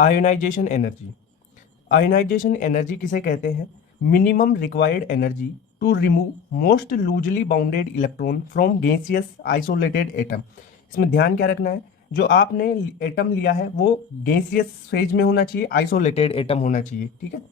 Ionisation energy. Ionisation energy किसे कहते हैं? Minimum required energy to remove most loosely bounded electron from gaseous isolated atom. इसमें ध्यान क्या रखना है, जो आपने एटम लिया है वो गैसियस फेज में होना चाहिए, आइसोलेटेड एटम होना चाहिए, ठीक है।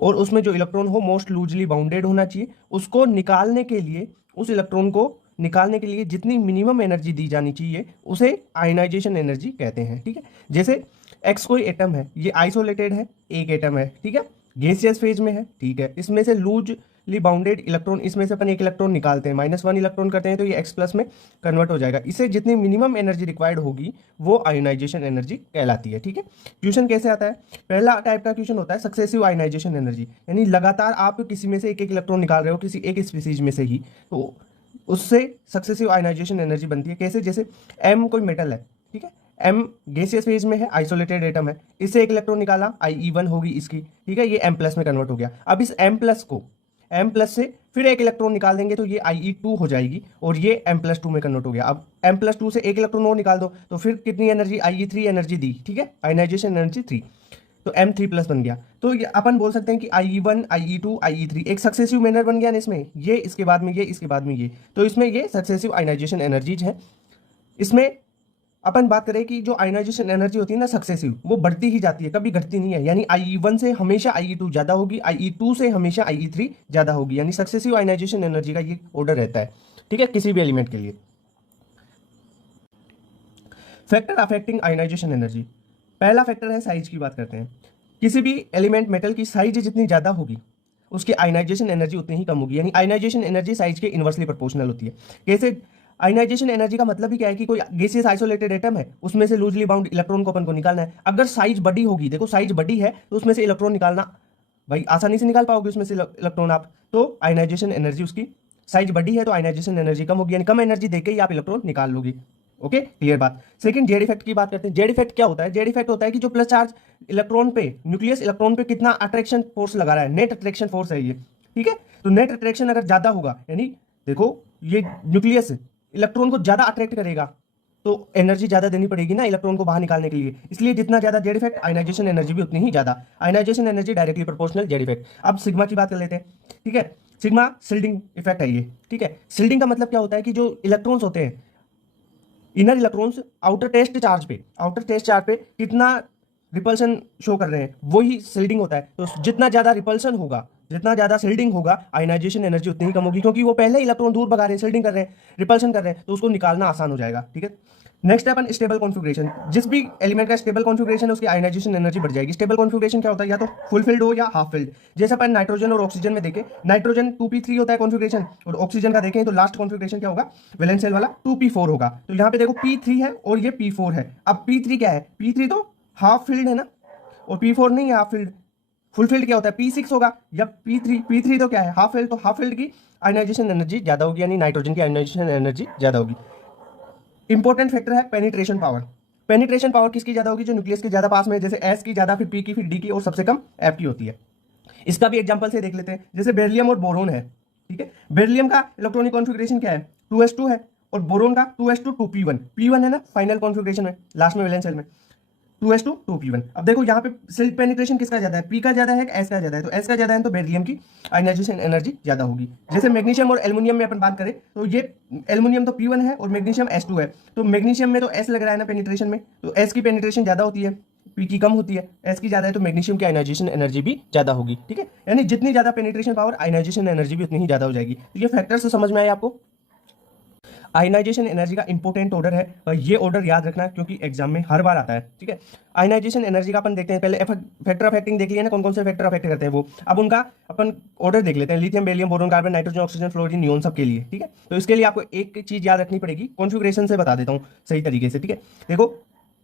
और उसमें जो इलेक्ट्रॉन हो मोस्ट लूजली बाउंडेड होना चाहिए। उसको निकालने के लिए, उस इलेक्ट्रॉन को निकालने के लिए जितनी मिनिमम एनर्जी दी जानी चाहिए उसे आयोनाइजेशन एनर्जी कहते हैं, ठीक है। जैसे एक्स कोई एटम है, ये आइसोलेटेड है, एक एटम है, ठीक है, गैसियस फेज में है, ठीक है। इसमें से लूजली बाउंडेड इलेक्ट्रॉन, इसमें से अपन एक इलेक्ट्रॉन निकालते हैं, -1 इलेक्ट्रॉन करते हैं तो ये एक्स प्लस में कन्वर्ट हो जाएगा। इसे जितनी मिनिमम एनर्जी रिक्वायर्ड होगी वो आयोनाइजेशन एनर्जी कहलाती है, ठीक है। क्वेश्चन कैसे आता है? पहला टाइप का क्वेश्चन होता है सक्सेसिव आयोनाइजेशन एनर्जी, यानी लगातार आप किसी में से एक एक इलेक्ट्रॉन निकाल रहे हो, किसी एक स्पीसीज में से ही, तो उससे सक्सेसिव आयोनाइजेशन एनर्जी बनती है। कैसे? जैसे एम कोई मेटल है, ठीक है, एम गैसियस फेज में है, आइसोलेटेड एटम है, इससे एक इलेक्ट्रॉन निकाला, IE1 होगी इसकी, ठीक है, ये एम प्लस में कन्वर्ट हो गया। अब इस एम प्लस को, एम प्लस से फिर एक इलेक्ट्रॉन निकाल देंगे तो ये IE2 हो जाएगी और ये M+2 में कन्वर्ट हो गया। अब M+2 से एक इलेक्ट्रॉन और निकाल दो तो फिर कितनी एनर्जी? IE3 एनर्जी दी, ठीक है, आयोनाइजेशन एनर्जी 3, तो M3+ बन गया। तो ये अपन बोल सकते हैं कि IE1, IE2, IE3 एक सक्सेसिव मैनर बन गया ना इसमें, ये इसके बाद में ये, इसके बाद में ये, तो इसमें ये सक्सेसिव आयोनाइजेशन एनर्जीज है। इसमें अपन बात करें कि जो आयोनाइजेशन एनर्जी होती है ना सक्सेसिव, वो बढ़ती ही जाती है, कभी घटती नहीं है। यानी IE1 से हमेशा IE2 ज्यादा होगी, IE2 से हमेशा IE3 ज्यादा होगी, यानी सक्सेसिव आयोनाइजेशन एनर्जी का ये ऑर्डर रहता है, ठीक है, किसी भी एलिमेंट के लिए। Factor affecting ionization energy. पहला फैक्टर है साइज की बात करते हैं। किसी भी एलिमेंट मेटल की साइज जितनी ज्यादा होगी उसकी आयोनाइजेशन एनर्जी उतनी ही कम होगी, यानी आयोनाइजेशन एनर्जी साइज के इनवर्सली प्रोपोर्शनल होती है। कैसे? आयोनाइजेशन एनर्जी का मतलब ही क्या है कि कोई गैसियस आइसोलेटेड एटम है, उसमें से लूजली बाउंड इलेक्ट्रॉन को अपन को निकालना है। अगर साइज बड़ी होगी, देखो साइज बड़ी है तो उसमें से इलेक्ट्रॉन निकालना भाई आसानी से निकाल पाओगे उसमें से इलेक्ट्रॉन आप, तो आयोनाइजेशन एनर्जी उसकी साइज बड़ी है तो आयोनाइजेशन एनर्जी कम होगी, यानी कम एनर्जी देके ही आप इलेक्ट्रॉन निकाल लोगे। ओके, क्लियर बात। सेकंड, जेड इफेक्ट की बात करते हैं। जेड इफेक्ट क्या होता है? जेड इफेक्ट होता है कि जो प्लस चार्ज इलेक्ट्रॉन पे, न्यूक्लियस इलेक्ट्रॉन पे कितना अट्रैक्शन फोर्स लगा रहा है, नेट अट्रैक्शन फोर्स है ये, ठीक है। तो नेट अट्रैक्शन अगर ज्यादा होगा, यानी देखो ये न्यूक्लियस इलेक्ट्रॉन को ज्यादा अट्रैक्ट करेगा तो एनर्जी ज्यादा देनी पड़ेगी ना इलेक्ट्रॉन को बाहर निकालने के लिए, इसलिए जितना ज्यादा जेड इफेक्ट, आयोनाइजेशन एनर्जी भी उतनी ही ज्यादा। Ionization energy directly proportional Z effect. अब सिग्मा की बात कर लेते हैं, ठीक है। सिग्मा शिल्डिंग इफेक्ट है ये, ठीक है। शिल्डिंग का मतलब क्या होता है कि जो इलेक्ट्रॉन्स होते हैं, inner electrons outer test charge पे कितना रिपल्शन शो कर रहे हैं, वही शिल्डिंग होता है। तो जितना ज्यादा रिपल्शन होगा, जितना ज्यादा शिल्डिंग होगा, आयोनाइजेशन एनर्जी उतनी ही कम होगी, क्योंकि वो पहले इलेक्ट्रॉन दूर भगा रहे हैं, शिल्डिंग कर रहे हैं, रिपल्शन कर रहे हैं, तो उसको निकालना आसान हो जाएगा, ठीक है। नेक्स्ट है अपन स्टेबल कॉन्फिगरेशन। जिस भी एलिमेंट का स्टेबल कॉन्फिगरेशन है उसकी आयोनाइजेशन एनर्जी बढ़ जाएगी। स्टेबल कॉन्फिगरेशन क्या होता है? या तो फुल फिल्ड हो या हाफ फिल्ड। जैसे अपन नाइट्रोजन और ऑक्सीजन में देखें, नाइट्रोजन 2p3 होता है कॉन्फिगरेशन, और ऑक्सीजन का देखें तो लास्ट कॉन्फिगरेशन क्या होगा? वैलेंस शेल वाला 2p4 होगा। तो यहाँ पे देखो p3 है और ये p4 है। अब p3 क्या है? p3 तो हाफ फील्ड है ना, और p4 नहीं है हाफ फील्ड। फुल फील्ड क्या होता है? p6 होगा। या p3 तो क्या है? Half field. तो हाफ फील्ड की आयोनाइजेशन एनर्जी ज्यादा होगी, यानी नाइट्रोजन की आयोनाइजेशन एनर्जी ज्यादा होगी। इंपॉर्टेंट फैक्टर है पेनिट्रेशन पावर। पेनिट्रेशन पावर किसकी ज्यादा होगी? जो न्यूक्लियस के ज्यादा पास में है, जैसे एस की ज्यादा, फिर पी की, फिर डी की, और सबसे कम एफ की होती है। इसका भी एग्जांपल से देख लेते हैं। जैसे बेरिलियम और बोरोन है, ठीक है। बेरिलियम का इलेक्ट्रॉनिक कॉन्फिगरेशन क्या है? 2s2 है, और बोरोन का 2s2 2p1। p1 है ना फाइनल कॉन्फिगरेशन में, लास्ट में वैलेंस शेल में 2s2 2p1। अब देखो यहाँ पे सेल पेनिट्रेशन किसका ज्यादा है? p का ज्यादा है कि s का ज्यादा है? तो s का ज्यादा है तो बेरिलियम की आयोनाइजेशन एनर्जी ज्यादा होगी। जैसे मैग्नीशियम और एल्युमिनियम में अपन बात करें तो ये एल्युमिनियम तो p1 है और मैग्नीशियम s2 है। तो मैग्नीशियम में तो s लग रहा है ना पेनिट्रेशन में, तो s की पेनिट्रेशन ज्यादा होती है, p की कम होती है। s की ज्यादा है तो मैग्नीशियम की आयोनाइजेशन एनर्जी भी ज्यादा होगी, ठीक है। यानी जितनी ज्यादा पेनिट्रेशन पावर, आयोनाइजेशन एनर्जी भी उतनी ही ज्यादा हो जाएगी। तो ये फैक्टर्स समझ में आए आपको? आयनाइजेशन एनर्जी का इंपॉर्टेंट ऑर्डर है और ये ऑर्डर याद रखना क्योंकि एग्जाम में हर बार आता है, ठीक है। आयनाइजेशन एनर्जी का अपन देखते हैं। पहले फैक्टर अफेक्टिंग देख लिया ना, कौन कौन से फैक्टर अफेक्ट करते हैं वो। अब उनका अपन ऑर्डर देख लेते हैं। Lithium, beryllium, boron, carbon, nitrogen, oxygen, fluorine, neon, सब के लिए, ठीक है। तो इसके लिए आपको एक चीज याद रखनी पड़ेगी, कॉन्फिगरेशन से बता देता हूँ सही तरीके से, ठीक है। देखो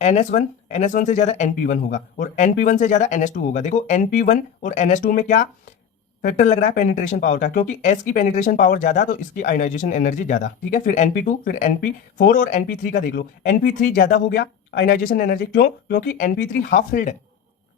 NS1 से ज्यादा NP1 होगा और NP1 से ज्यादा NS2 होगा। देखो NP1 और NS2 में क्या फैक्टर लग रहा है? पेनिट्रेशन पावर का, क्योंकि S की पेनिट्रेशन पावर ज्यादा तो इसकी आयोनाइजेशन एनर्जी ज्यादा, ठीक है। फिर NP2, फिर NP4 और NP3 का देख लो। NP3 ज्यादा हो गया आयोनाइजेशन एनर्जी, क्यों? क्योंकि NP3 हाफ फील्ड है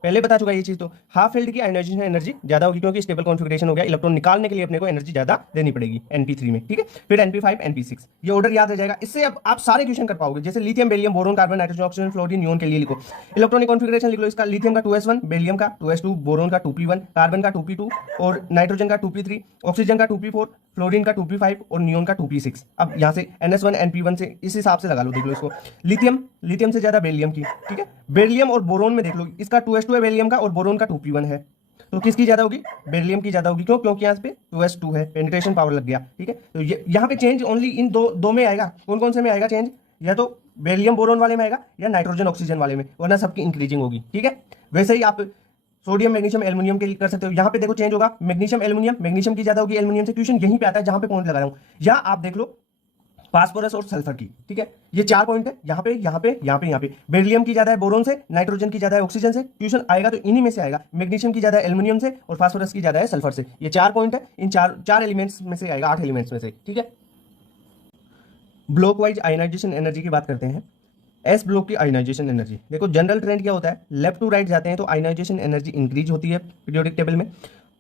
पहले बता चुका ये चीज। तो हाफ फील्ड की आयनाइजेशन एनर्जी ज्यादा होगी क्योंकि स्टेबल कॉन्फिगरेशन हो गया, इलेक्ट्रॉन निकालने के लिए अपने को एनर्जी ज्यादा देनी पड़ेगी Np3 में, ठीक है। फिर Np5 Np6, ये ऑर्डर याद रह जाएगा। इससे अब आप सारे क्वेश्चन कर पाओगे। जैसे lithium, barium, boron, carbon, nitrogen, oxygen, fluorine, neon के लिए लिखो इलेक्ट्रॉनिक कॉन्फिगरेशन, लिख लो इसका। लिथियम का 2s1, बेरिलियम का 2s2, बोरोन का 2p1, कार्बन का 2p2 और नाइट्रोजन का 2p3, ऑक्सीजन का 2p4, फ्लोरीन का 2p5 और नियोन का 2p6। अब यहाँ से NS1 NP1 से इस हिसाब से लगा लो, देख लो इसको। लिथियम से ज्यादा बेरिलियम की, ठीक है। बेरिलियम और बोरोन में देख लो, इसका 2s2 है बेरिलियम का और बोरोन का 2p1 है, तो किसकी ज्यादा होगी? बेरिलियम की ज्यादा होगी। क्यों? क्योंकि यहाँ पे 2s2 है, पेनिट्रेशन पावर लग गया, ठीक है। तो यहाँ पे चेंज ओनली इन दो में आएगा। कौन कौन से में आएगा चेंज? या तो बेरिलियम बोरोन वाले में आएगा या नाइट्रोजन ऑक्सीजन वाले में, वरना सबकी इंक्रीजिंग होगी, ठीक है। वैसे ही आप सोडियम, मैग्नीशियम, एल्युमिनियम के लिए कर सकते हो। यहाँ पे देखो चेंज होगा, मैग्नीशियम एल्युमिनियम, मैग्नीशियम की ज्यादा होगी एल्युमिनियम से। क्वेश्चन यहीं पे आता है जहां पे पॉइंट लगा रहा हूं। या आप देख लो फास्फोरस और सल्फर की, ठीक है। ये 4 पॉइंट है, यहाँ पे यहाँ पे यहाँ पे यहाँ पे। बेरिलियम की ज्यादा है बोरोन से, नाइट्रोजन की ज्यादा है ऑक्सीजन से। क्वेश्चन आएगा तो इन्हीं में से आएगा। मैग्नीशियम की ज्यादा है एल्युमिनियम से और फास्फोरस की ज्यादा है सल्फर से। ये 4 पॉइंट है, इन चार एलिमेंट्स में से आएगा, 8 एलिमेंट्स में से, ठीक है। ब्लॉक वाइज आयनाइजेशन एनर्जी की बात करते हैं। एस ब्लॉक की आयनाइजेशन एनर्जी देखो, जनरल ट्रेंड क्या होता है, लेफ्ट टू राइट जाते हैं तो आयनाइजेशन एनर्जी इंक्रीज होती है पीरियोडिक टेबल में।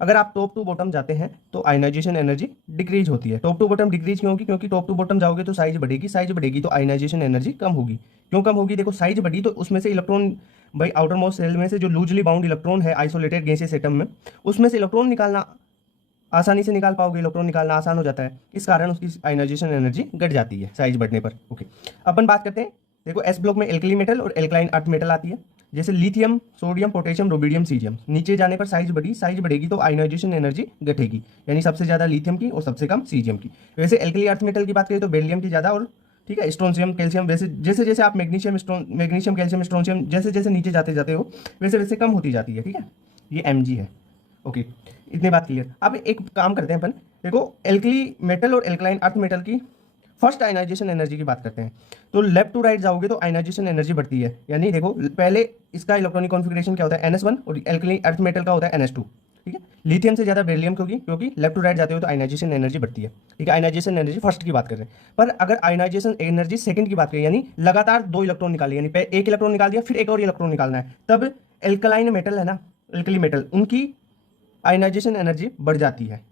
अगर आप टॉप टू बॉटम जाते हैं तो आयनाइजेशन एनर्जी डिक्रीज होती है। टॉप टू बॉटम डिक्रीज क्यों होगी? क्योंकि टॉप टू बॉटम जाओगे तो साइज बढ़ेगी, साइज बढ़ेगी तो आयनाइजेशन एनर्जी कम होगी। क्यों कम होगी? देखो साइज बढ़ी तो उसमें से इलेक्ट्रॉन, भाई आउटर मोस्ट सेल में से जो लूजली बाउंड इलेक्ट्रॉन है आइसोलेटेड गैसियस एटम में, उसमें से इलेक्ट्रॉन निकालना आसानी से निकाल पाओगे, इलेक्ट्रॉन निकालना आसान हो जाता है। इस कारण उसकी आयनाइजेशन एनर्जी घट जाती है साइज बढ़ने पर। ओके, अपन बात करते हैं। देखो एस ब्लॉक में एल्कली मेटल और एल्कलाइन अर्थ मेटल आती है, जैसे lithium, sodium, potassium, rubidium, caesium. नीचे जाने पर साइज बढ़ेगी तो आयनाइजेशन एनर्जी घटेगी, यानी सबसे ज्यादा लिथियम की और सबसे कम सीजियम की। वैसे एल्कली अर्थ मेटल की बात करें तो बेरिलियम की ज्यादा और, ठीक है, स्ट्रोंशियम, कैल्शियम। वैसे जैसे जैसे आप मैग्नीशियम, कैल्शियम, स्ट्रोंशियम जैसे जैसे नीचे जाते जाते हो वैसे वैसे कम होती जाती है, ठीक है। ये Mg है। ओके, इतनी बात क्लियर। अब एक काम करते हैं अपन, देखो एल्कली मेटल और एल्कलाइन अर्थ मेटल की फर्स्ट आयनाइजेशन एनर्जी की बात करते हैं। तो लेफ्ट टू राइट जाओगे तो आयनाइजेशन एनर्जी बढ़ती है, यानी देखो पहले इसका इलेक्ट्रॉनिक कॉन्फिगरेशन क्या होता है, NS1 और एल्कली अर्थ मेटल का होता है NS2, ठीक है। लिथियम से ज्यादा बेरिलियम क्योंकि लेफ्ट टू राइट जाते हो तो आयनाइजेशन एनर्जी बढ़ती है, ठीक है। आयनाइजेशन एनर्जी फर्स्ट की बात कर रहे हैं। पर अगर आयनाइजेशन एनर्जी सेकंड की बात करें, यानी लगातार 2 इलेक्ट्रॉन निकाले, यानी एक इलेक्ट्रॉन निकाल दिया फिर एक और इलेक्ट्रॉन निकालना है, तब एल्कलाइन मेटल है ना, एल्कली मेटल, उनकी आयनाइजेशन एनर्जी बढ़ जाती है,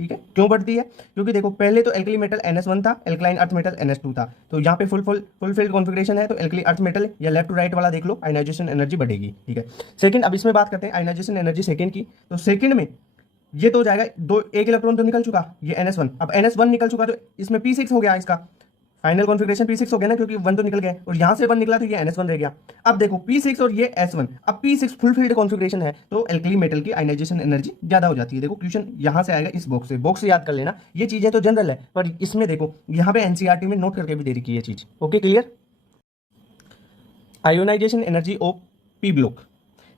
ठीक है। क्यों बढ़ती है? क्योंकि देखो पहले तो एल्कली मेटल NS1 था, एल्कलाइन अर्थ मेटल NS2 था। तो यहाँ पे फुल कॉन्फिगरेशन है तो एल्कली अर्थ मेटल या लेफ्ट टू राइट वाला देख लो, आयनाइजेशन एनर्जी बढ़ेगी, ठीक है। सेकंड, अब इसमें बात करते हैं आयनाइजेशन एनर्जी सेकंड की। तो सेकंड में ये तो हो जाएगा, एक इलेक्ट्रॉन तो निकल चुका, ये NS1। अब NS1 निकल चुका तो इसमें P6 हो गया, इसका फाइनल कॉन्फिगरेशन P6 हो गया ना, क्योंकि 1 तो निकल गए और यहां से 1 निकला तो ये NS1 रह गया। अब देखो P6 और ये S1, अब P6 फुल फील्ड कॉन्फिगरेशन है तो एल्कली मेटल की आयनाइजेशन एनर्जी ज्यादा हो जाती है। देखो क्वेश्चन यहां से आएगा, इस बॉक्स से, बॉक्स से याद कर लेना। ये चीजें तो जनरल है पर इसमें देखो यहाँ पे NCERT में नोट करके भी दे रखी है ये चीज। Okay, clear. Ionization energy of P block.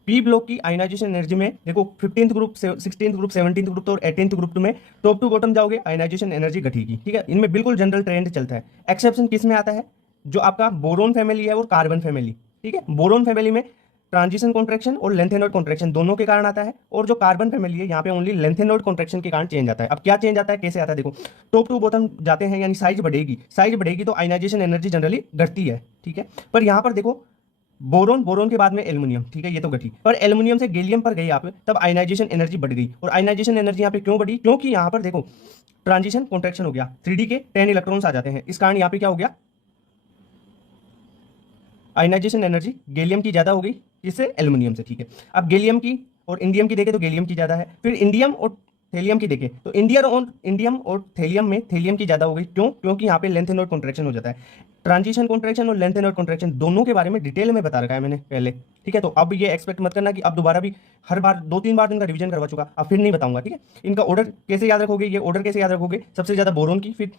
P block की आयनाइजेशन एनर्जी में देखो 15th group, 16th group, 17th group और 18th ग्रुप में टॉप टू बॉटम जाओगे आयनाइजेशन एनर्जी घटेगी, ठीक है। इनमें बिल्कुल जनरल ट्रेंड चलता है। एक्सेप्शन किस में आता है? जो आपका बोरोन फैमिली है और कार्बन फैमिली, ठीक है। बोरोन फैमिली में ट्रांजिशन कॉन्ट्रैक्शन और लेंथेनॉइड कॉन्ट्रैक्शन दोनों के कारण आता है, और जो कार्बन फैमिली है यहाँ पे ओनली लेंथेनॉइड कॉन्ट्रैक्शन के कारण चेंज आता है। अब क्या चेंज आता है, कैसे आता है? देखो टॉप टू बॉटम जाते हैं यानी साइज बढ़ेगी तो आयनाइजेशन एनर्जी जनरली घटती है, ठीक है। पर यहाँ पर देखो बोरोन के बाद में एल्युमिनियम, ठीक है, ये तो घटी। पर एल्युमिनियम से गैलियम पर गई आप, तब आयनाइजेशन एनर्जी बढ़ गई। और आयनाइजेशन एनर्जी यहाँ पे क्यों बढ़ी? क्योंकि यहाँ पर देखो ट्रांजिशन कॉन्ट्रैक्शन हो गया, 3D के 10 इलेक्ट्रॉन्स आ जाते हैं, इस कारण यहाँ पे क्या हो गया, आयनाइजेशन एनर्जी गैलियम की ज्यादा हो गई, इससे एल्युमिनियम से, ठीक है। अब गैलियम की और इंडियम की देखें तो गैलियम की ज्यादा है। फिर इंडियम और थेलियम की देखें तो इंडियम और थेलियम में थेलियम की ज्यादा हो गई। क्यों? क्योंकि यहाँ पे लेंथेनॉइड कॉन्ट्रैक्शन हो जाता है। ट्रांजिशन कॉन्ट्रैक्शन और लेंथेनॉइड कॉन्ट्रैक्शन दोनों के बारे में डिटेल में बता रखा है मैंने पहले, ठीक है। तो अब ये एक्सपेक्ट मत करना कि अब दोबारा भी हर बार 2-3 बार इनका रिवीजन करवा चुका, अब फिर नहीं बताऊंगा, ठीक है। इनका ऑर्डर कैसे याद रखोगे, ये ऑर्डर कैसे याद रखोगे, सबसे ज्यादा बोरोन की, फिर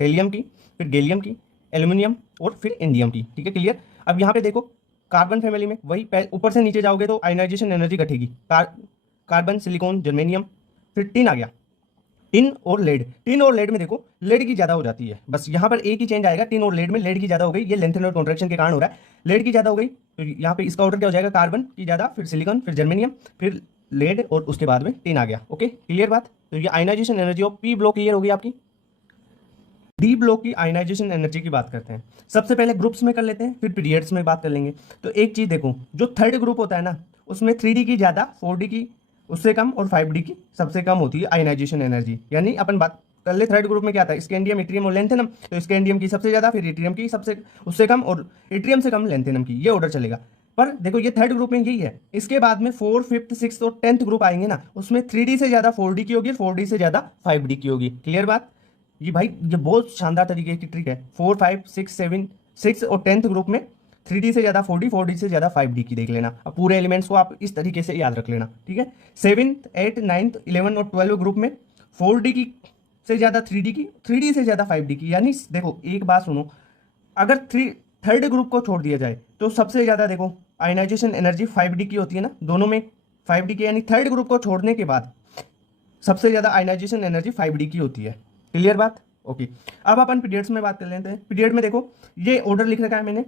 थेलियम की, फिर गैलियम की, एल्यूमिनियम और फिर इंडियम की, ठीक है, क्लियर। अब यहाँ पे देखो कार्बन फैमिली में वही ऊपर से नीचे जाओगे तो आयनाइजेशन एनर्जी घटेगी। कार्बन, सिलिकॉन, जर्मेनियम, फिर टिन आ गया, टिन और लेड में देखो लेड की ज्यादा हो जाती है। बस यहाँ पर एक ही चेंज आएगा, टिन और लेड में लेड की ज्यादा हो गई, ये लेंथेनॉइड कॉन्ट्रैक्शन के कारण हो रहा है, लेड की ज्यादा हो गई। तो यहाँ पे इसका ऑर्डर क्या हो जाएगा, कार्बन की ज्यादा, फिर सिलिकॉन, फिर जर्मेनियम, फिर लेड और उसके बाद में टिन आ गया। ओके, क्लियर बात। तो ये ionization energy of P block clear होगी आपकी। डी ब्लॉक की आयनाइजेशन एनर्जी की बात करते हैं। सबसे पहले ग्रुप्स में कर लेते हैं, फिर पीरियड्स में बात कर लेंगे। तो एक चीज देखो, जो थर्ड ग्रुप होता है ना, उसमें 3D की ज़्यादा, 4D की उससे कम और 5D की सबसे कम होती है आयनाइजेशन एनर्जी। यानी अपन बात कर ले थर्ड ग्रुप में क्या था, स्कैंडियम, इट्रियम और लेंथेनम, तो स्कैंडियम की सबसे ज़्यादा, फिर इट्रियम की सबसे उससे कम और इट्रियम से कम लेंथेनम की, ये ऑर्डर चलेगा। पर देखो ये थर्ड ग्रुप में यही है। इसके बाद में 4, 5th, 6th और 10th ग्रुप आएंगे ना, उसमें 3D से ज़्यादा 4D की होगी, 4D से ज़्यादा 5D की होगी। क्लियर बात? ये भाई ये बहुत शानदार तरीके की ट्रिक है। 4, 5, 6, 7, 6 और 10th ग्रुप में 3D से ज़्यादा 4D, 4D से ज़्यादा 5D की देख लेना। अब पूरे एलिमेंट्स को आप इस तरीके से याद रख लेना, ठीक है। 7th, 8th, 9th, 11 और 12 ग्रुप में 4D की से ज़्यादा 3D की, 3D से ज़्यादा 5D की। यानी देखो एक बात सुनो, अगर थर्ड ग्रुप को छोड़ दिया जाए तो सबसे ज़्यादा देखो आयनाइजेशन एनर्जी 5D की होती है ना, दोनों में 5D की। यानी थर्ड ग्रुप को छोड़ने के बाद सबसे ज़्यादा आयनाइजेशन एनर्जी 5D की होती है। क्लियर बात? ओके। अब अपन पीरियड्स में बात कर लेते हैं। पीरियड में देखो ये ऑर्डर लिख रखा है मैंने,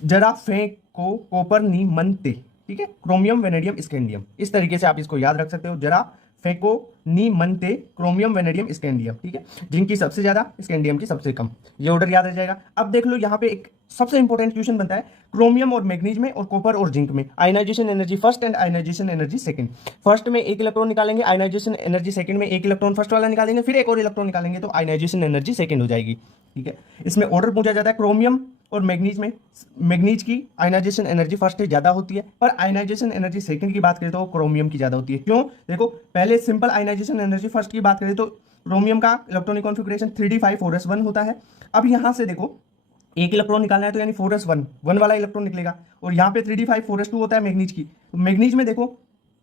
जरा फेंको कोपर नी मनते, ठीक है, क्रोमियम, वेनेडियम, स्कैंडियम, इस तरीके से आप इसको याद रख सकते हो। जरा फेंको नी मनते, क्रोमियम, वेनेडियम, स्कैंडियम, ठीक है। जिंक की सबसे ज्यादा, स्कैंडियम की सबसे कम, ये ऑर्डर याद रह जाएगा। अब देख लो यहाँ पे एक सबसे इंपॉर्टेंट क्वेश्चन बनता है, क्रोमियम और मैग्नीज में और कॉपर और जिंक में ionization energy first and ionization energy second. First में एक इलेक्ट्रॉन निकालेंगे, आयनाइजेशन एनर्जी सेकंड में एक इलेक्ट्रॉन फर्स्ट वाला निकालेंगे, फिर एक और इलेक्ट्रॉन निकालेंगे तो आयनाइजेशन एनर्जी सेकंड हो जाएगी, ठीक है। इसमें ऑर्डर पूछा जाता है, क्रोमियम और मैग्नीज में मैग्नीज की आयनाइजेशन एनर्जी फर्स्ट ज्यादा होती है, पर आयनाइजेशन एनर्जी सेकंड की बात करें तो क्रोमियम की ज्यादा होती है। क्यों? देखो पहले सिंपल आयनाइजेशन एनर्जी फर्स्ट की बात करें तो क्रोमियम का इलेक्ट्रॉनिक कॉन्फ़िगरेशन 3d5 4s1 होता है। अब यहां से देखो एक इलेक्ट्रॉन निकालना है तो यानी 4s1 1 वाला इलेक्ट्रॉन निकलेगा, और यहाँ पे 3d5 4s2 होता है मैग्नीज की। तो मैग्नीज में देखो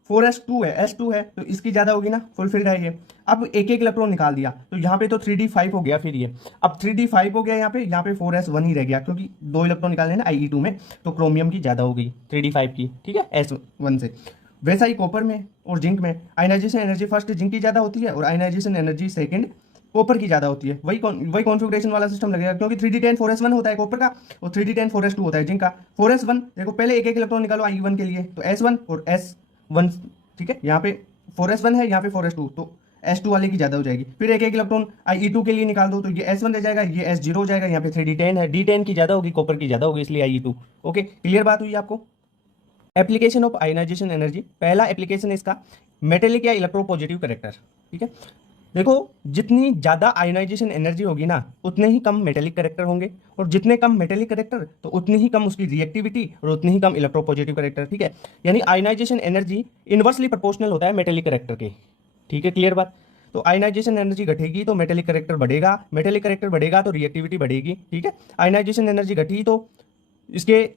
4s2 है, s2 है, तो इसकी ज्यादा होगी ना, फुलफिल्ड है ये। अब एक एक इलेक्ट्रॉन निकाल दिया तो यहाँ पे तो 3d5 हो गया, फिर ये अब 3d5 हो गया, यहाँ पे 4s1 ही रह गया, क्योंकि दो इलेक्ट्रॉन निकालने हैं ना Ie2 में, तो क्रोमियम की ज्यादा हो गई 3d5 की, ठीक है, s1 से। वैसा ही कॉपर में और जिंक में आयनाइजेशन एनर्जी फर्स्ट जिंक की ज्यादा होती है और आयनाइजेशन एनर्जी सेकंड कॉपर की ज्यादा होती है। वही कॉन्फ़िगरेशन वाला सिस्टम लगेगा, क्योंकि 3d10 4s1 होता है कॉपर का और 3d10 4s2 होता है जिंक का। 4s1 देखो पहले एक एक इलेक्ट्रॉन निकालो Ie1 के लिए, तो s1 और s1, ठीक है। यहाँ पे 4s1 है, यहाँ पे 4s2, तो s2 वाले की ज्यादा हो जाएगी। फिर एक एक इलेक्ट्रॉन Ie2 के लिए निकाल दो तो ये s1 रह जाएगा, ये s0 हो जाएगा, यहाँ पे 3d10 है, d10 की ज्यादा होगी, कॉपर की ज्यादा होगी, इसलिए Ie2। ओके, क्लियर बात हुई आपको? एप्लीकेशन ऑफ आयनाइजेशन एनर्जी, पहला एप्लीकेशन इसका मेटेलिक या इलेक्ट्रोपॉजिटिव करेक्टर, ठीक है। देखो जितनी ज्यादा आयनाइजेशन एनर्जी होगी ना, उतने ही कम मेटेलिक करेक्टर होंगे, और जितने कम मेटेलिक करेक्टर तो उतनी ही कम उसकी रिएक्टिविटी और उतनी ही कम इलेक्ट्रोपॉजिटिव करेक्टर, ठीक है। यानी आयनाइजेशन एनर्जी इनवर्सली प्रोपोर्शनल होता है मेटेलिक करेक्टर के, ठीक है, क्लियर बात। तो आयनाइजेशन एनर्जी घटेगी तो मेटेलिक करेक्टर बढ़ेगा, मेटेलिक करेक्टर बढ़ेगा तो रिएक्टिविटी बढ़ेगी, ठीक है। आयनाइजेशन एनर्जी घटी तो इसके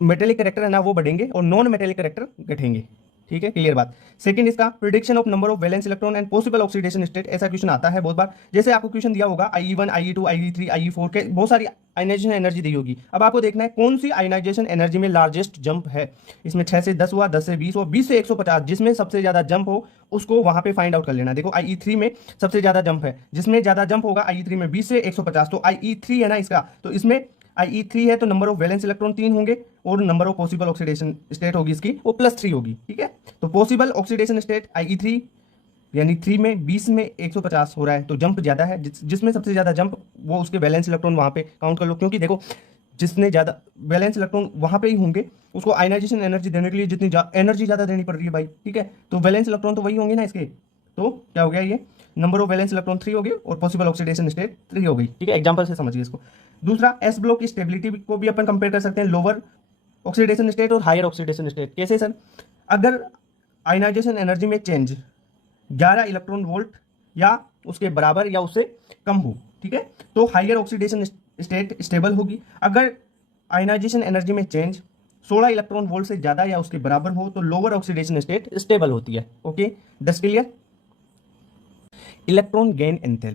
मेटेलिक करेक्टर है ना वो बढ़ेंगे और नॉन मेटेलिक करेक्टर घटेंगे, ठीक है, क्लियर बात। सेकंड इसका prediction of number of valence electron and possible oxidation state, ऐसा क्वेश्चन आता है बहुत बार। जैसे आपको क्वेश्चन दिया होगा Ie1, Ie2, Ie3, Ie4 के बहुत सारी आयनाइजेशन एनर्जी दी होगी। अब आपको देखना है कौन सी आयनाइजेशन एनर्जी में लार्जेस्ट जंप है। इसमें 6 से 10 हुआ, 10 से 20 हुआ, 20 से 150, जिसमें सबसे ज्यादा जंप हो उसको वहां पे फाइंड आउट कर लेना। देखो Ie3 में सबसे ज्यादा जंप है, जिसमें ज्यादा जंप होगा Ie3 में 20 से 150, तो Ie3 है ना इसका, तो इसमें Ie3 है तो नंबर ऑफ वैलेंस इलेक्ट्रॉन 3 होंगे और number of possible oxidation state होगी इसकी वो +3 होगी, ठीक है। तो पॉसिबल ऑक्सीडेशन स्टेट Ie3 यानी 3 में 20 में 150 हो रहा है, तो जंप ज्यादा है, जिसमें सबसे ज्यादा जंप वो उसके वैलेंस इलेक्ट्रॉन वहां पे काउंट कर लो, क्योंकि देखो जिसने ज्यादा वैलेंस इलेक्ट्रॉन वहां पे ही होंगे उसको आयनाइजेशन एनर्जी देने के लिए जितनी एनर्जी ज्यादा देनी पड़ रही है भाई, ठीक है। तो वैलेंस इलेक्ट्रॉन तो वही होंगे ना इसके, तो क्या हो गया, ये नंबर ऑफ वैलेंस इलेक्ट्रॉन 3 हो गए और पॉसिबल ऑक्सीडेशन स्टेट 3 हो गई, ठीक है। एग्जांपल से समझिए इसको। दूसरा एस ब्लॉक की स्टेबिलिटी को भी अपन कंपेयर कर सकते हैं, लोअर ऑक्सीडेशन स्टेट और हायर ऑक्सीडेशन स्टेट। कैसे सर? अगर आयनाइजेशन एनर्जी में चेंज 11 इलेक्ट्रॉन वोल्ट या उसके बराबर या उससे कम हो, ठीक है, तो हायर ऑक्सीडेशन स्टेट स्टेबल होगी। अगर आयनाइजेशन एनर्जी में चेंज 16 इलेक्ट्रॉन वोल्ट से ज्यादा या उसके बराबर हो तो लोअर ऑक्सीडेशन स्टेट स्टेबल होती है। Okay, 10 clear. Electron gain enthalpy,